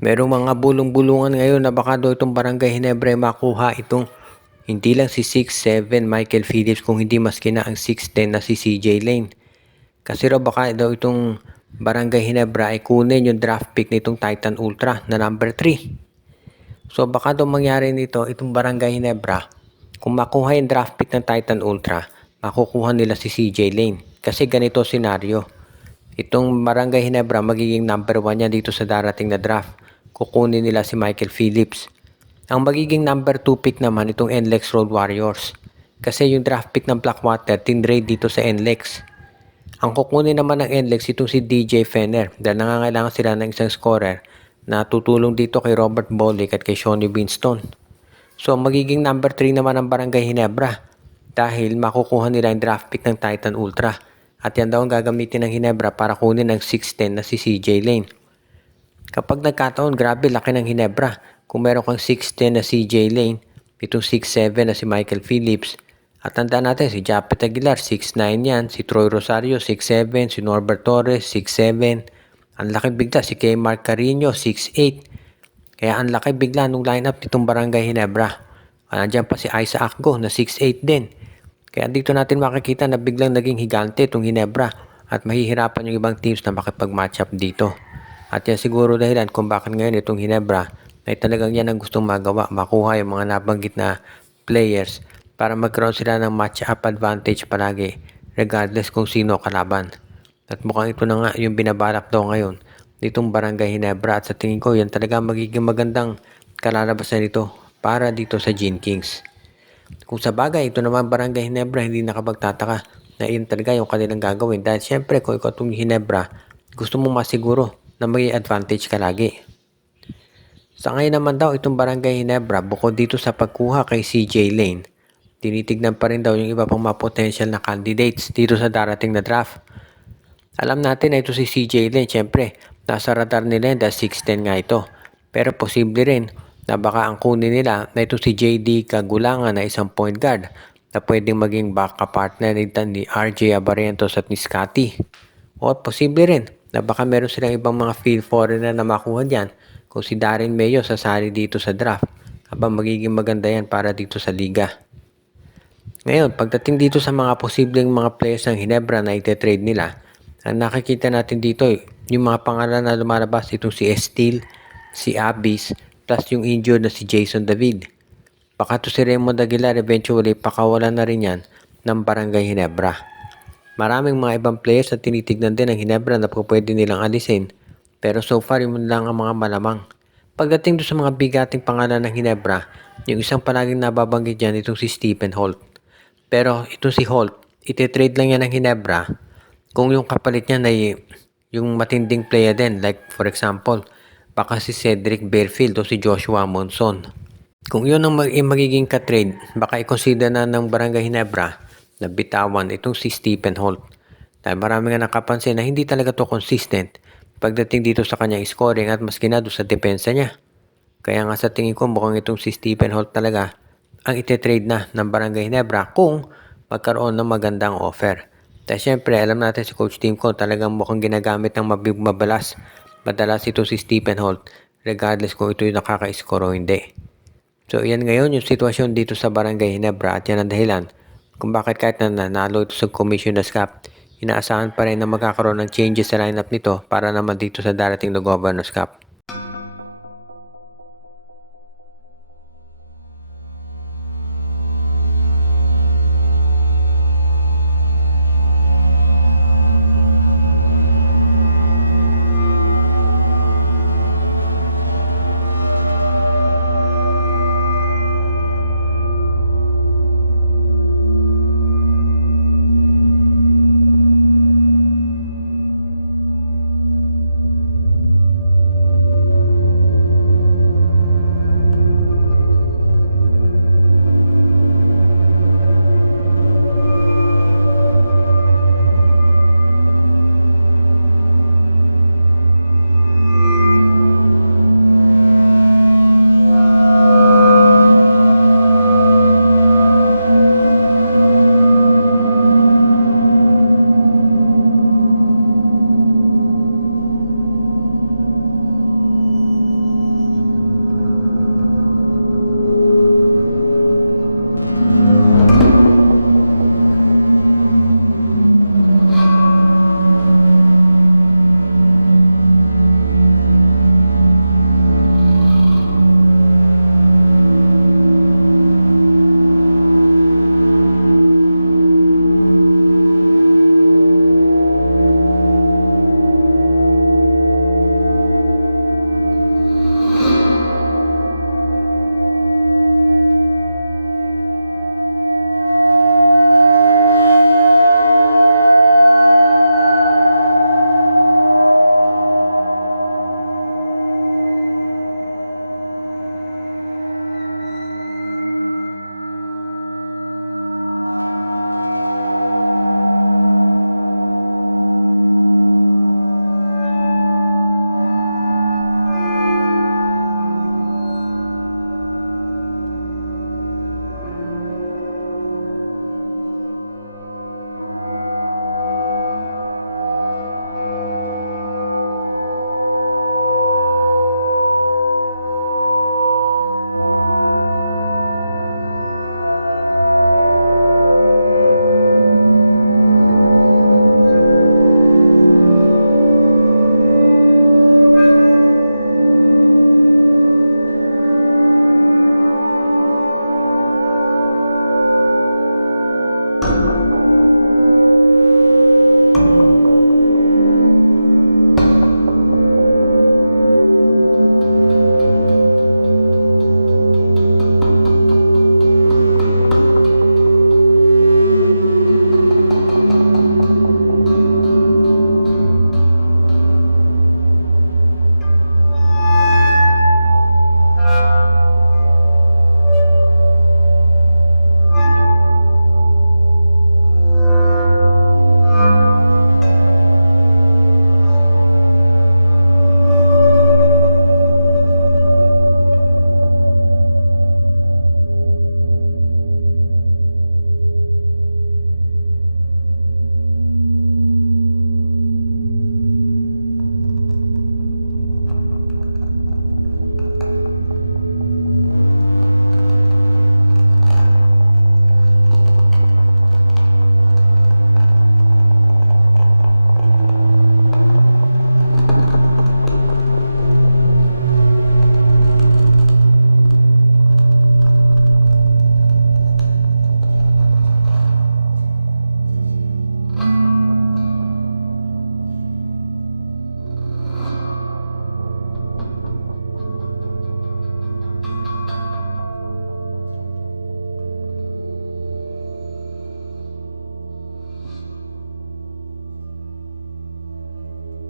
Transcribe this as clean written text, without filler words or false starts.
Merong mga bulong-bulungan ngayon na baka daw itong Barangay Ginebra ay makuha itong hindi lang si 6'7 Michael Phillips kung hindi maski na ang 6'10 na si CJ Lane. Kasi raw baka daw itong Barangay Ginebra ay kunin yung draft pick nitong Titan Ultra na number 3. So baka daw mangyari nito itong Barangay Ginebra, kung makuha yung draft pick ng Titan Ultra, makukuha nila si CJ Lane. Kasi ganito senaryo. Itong Barangay Ginebra magiging number 1 yan dito sa darating na draft. Kukunin nila si Michael Phillips. Ang magiging number 2 pick naman itong NLEX Road Warriors. Kasi yung draft pick ng Blackwater tinrade dito sa NLEX. Ang kukunin naman ng NLEX itong si DJ Fenner dahil nangangailangan sila ng isang scorer na tutulong dito kay Robert Bolick at kay Shawnee Winston. So magiging number 3 naman ang Barangay Ginebra dahil makukuha nila yung draft pick ng Titan Ultra. At yan daw ang gagamitin ng Ginebra para kunin ang 6'10 na si CJ Lane. Kapag nagkataon, grabe laki ng Ginebra. Kung meron kang 6'10 na CJ Lane, itong 6'7 na si Michael Phillips. At tandaan natin, si Japet Aguilar, 6'9 yan. Si Troy Rosario, 6'7. Si Norbert Torres, 6'7. Ang laki bigla, si Kay Mark Carino, 6'8. Kaya ang laki bigla nung lineup nitong Barangay Ginebra. Nandiyan pa si Isaac Go na 6'8 din. Kaya dito natin makikita na biglang naging higante itong Ginebra at mahihirapan yung ibang teams na makipag-match up dito. At yan siguro dahilan kung bakit ngayon itong Ginebra ay talagang yan ang gustong magawa, makuha yung mga nabanggit na players para magkaroon sila ng match-up advantage palagi regardless kung sino kalaban. At mukhang ito na nga yung binabalak daw ngayon ditong Barangay Ginebra at sa tingin ko yan talaga magiging magandang kalalabasan nito para dito sa Gene Kings. Kung sa bagay, ito naman Barangay Ginebra hindi nakapagtataka na yun talaga yung kanilang gagawin dahil syempre kung ikaw itong Ginebra, gusto mo masiguro na may advantage ka lagi. Sa ngayon naman daw itong Barangay Ginebra bukod dito sa pagkuha kay CJ Lane, tinitignan pa rin daw yung iba pang mga potential na candidates dito sa darating na draft. Alam natin na ito si CJ Lane, syempre nasa radar nila dahil 6'10 nga ito. Pero posible rin na baka ang kunin nila na ito si JD Kagulangan na isang point guard na pwedeng maging backup partner ni RJ Abarrientos at ni Scotty. O posible rin na baka meron silang ibang mga field foreigner na makuha dyan kung si Darren Mayo sasali dito sa draft. Habang magiging maganda yan para dito sa liga. Ngayon, pagdating dito sa mga posibleng mga players ng Ginebra na ite-trade nila, ang nakikita natin dito yung mga pangalan na lumalabas itong si Estil, si Abis, plus yung injured na si Jason David. Baka to si Raymond Aguilar eventually pakawalan na rin yan ng Barangay Ginebra. Maraming mga ibang players na tinitignan din ng Ginebra na pwede nilang alisin. Pero so far yun lang ang mga malamang. Pagdating doon sa mga bigating pangalan ng Ginebra, yung isang palaging nababanggit dyan itong si Stephen Holt. Pero itong si Holt, ititrade lang yan ng Ginebra kung yung kapalit niya na yung matinding player din. Like for example, baka si Cedric Bearfield o si Joshua Monson. Kung yun ang magiging ka-trade, baka i-consider na ng Barangay Ginebra na bitawan itong si Stephen Holt. Dahil marami nga nakapansin na hindi talaga to consistent pagdating dito sa kanyang scoring at maski na doon sa depensa niya. Kaya nga sa tingin ko mukhang itong si Stephen Holt talaga ang ite-trade na ng Barangay Ginebra kung magkaroon ng magandang offer. Dahil syempre alam natin si Coach Tim Cone talagang mukhang ginagamit ng madalas ito si Stephen Holt regardless kung ito yung nakaka-score o hindi. So yan ngayon yung sitwasyon dito sa Barangay Ginebra at yan ang dahilan kung bakit kahit na nanalo ito sa Commissioner's Cup, inaasahan pa rin na magkakaroon ng changes sa lineup nito para naman dito sa darating na Governor's Cup.